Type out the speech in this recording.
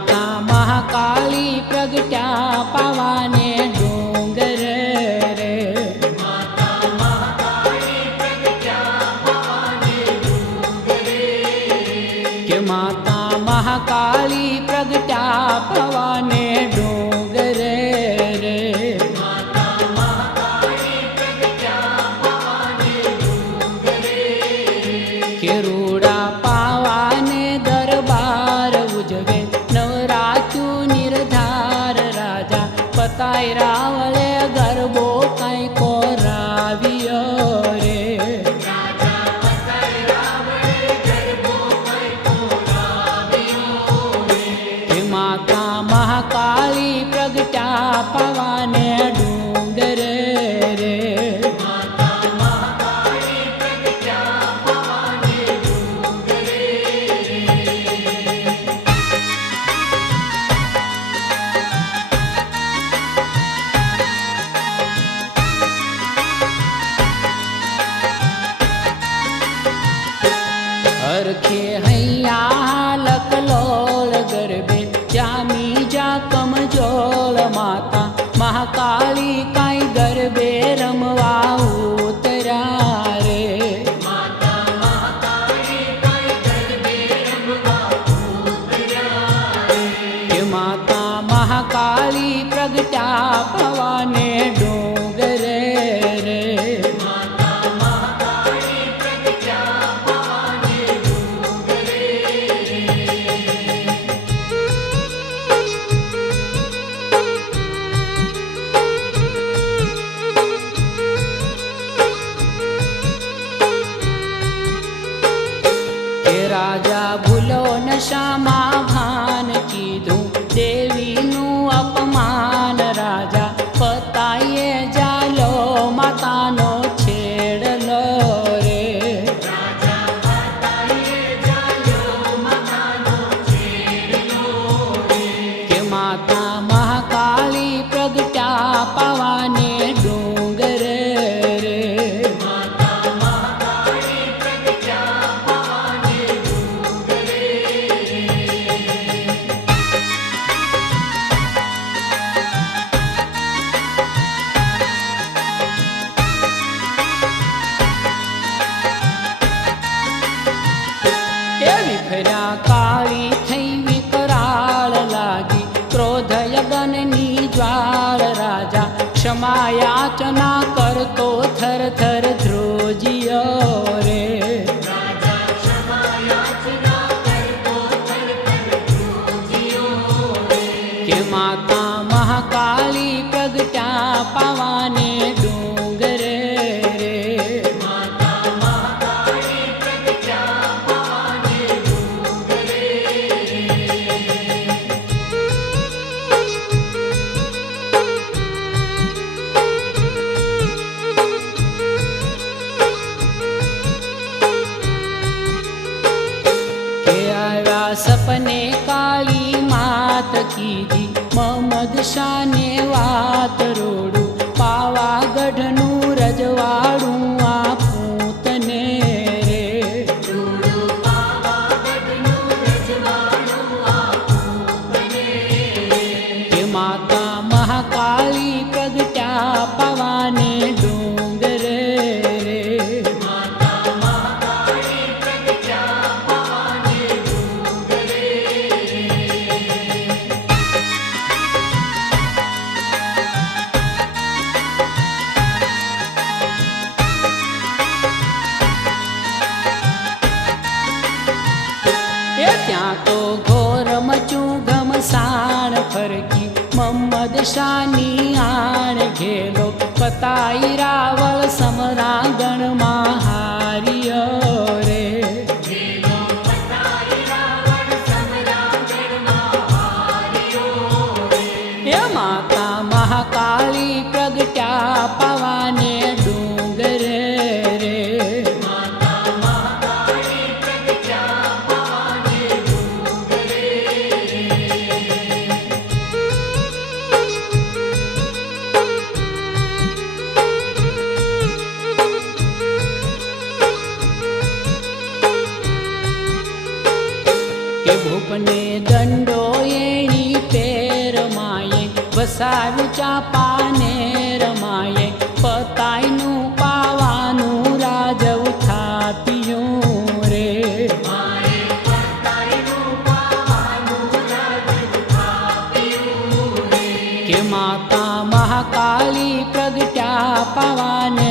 माता महाकाली प्रगट्या पावाने डोंगर रे। माता महाकाली प्रगट्या पावाने डोंगर रे। के माता महाकाली प्रगट्या पावाने डोंगर रे। माता महाकाली प्रगट्या पावाने डोंगर रे। के रूड़ा पावाने दरबार उजवे नवरातु निर्धार राजा पताई रावळे गरबो काई को रावियो रे। राजा पताई रावळे गरबो काई को रावियो रे। हे माता महाकाली प्रगट्या पावाने डोंगर रे। माता महाकाली प्रगट्या पावाने डोंगर रे। हरखे हैया लकलोल गरबे जामी जा कमजोल माता महाकाली काई गरबे रमवा उतरा रे। माता महाकाली काई गरबे रमवा उतरा रे। हे माता महाकाली प्रगट्या पावाने डोंगर रे। माता महाकाली प्रगट्या पावाने डोंगर रे। के राजा भूलो न श्यामा भान कीधु देवी नु अपमान राजा पताये जालो माता नो छेड़लो रे। राजा पताये जालो माता नो छेड़लो रे। के माता महाकाली प्रगट्या पावाने डोंगर रे। माता महाकाली प्रगट्या पावाने डोंगर रे। ए विखर्या काळी थई विकराळ लागी क्रोध यगननी ज्वाळ राजा क्षमा याचना करतो थर थर ध्रुजियो रे। राजा क्षमा याचना करतो थर थर ध्रुजियो रे। के माता महाकाली प्रगट्या पावाने डोंगर रे। माता महाकाली प्रगट्या पावाने डोंगर रे। के आया सपने काली मात कीधी मोहम्मद शाने वात रोडू पावागढ़नु रजवाड़ू आ पूतने रे। डोडू पावागढ़नु रजवाड़ू आ पूतने रे। के माता महाकाली प्रगट्या पावाने डोंगर रे। माता महाकाली प्रगट्या पावाने डोंगर रे। ए त्या तो घोर मचू घमसाण फरकी मोहम्मद शानी आण घेलो पताई रावळ समरांगण महारियो रे। गेलो पताई रावण समरांगण महारियो रे। ए माता महाकाली प्रगट्या पावाने डोंगर रे। माता महाकाली प्रगट्या पावाने डोंगर रे। ચાપાને રમાયે પતાયનું પાવાનું રાજવ થાપ્યું રે માએ પતાયનું પાવાનું રાજવ થાપ્યું રે કે માતા મહાકાળી પ્રગટ્યા પાવાને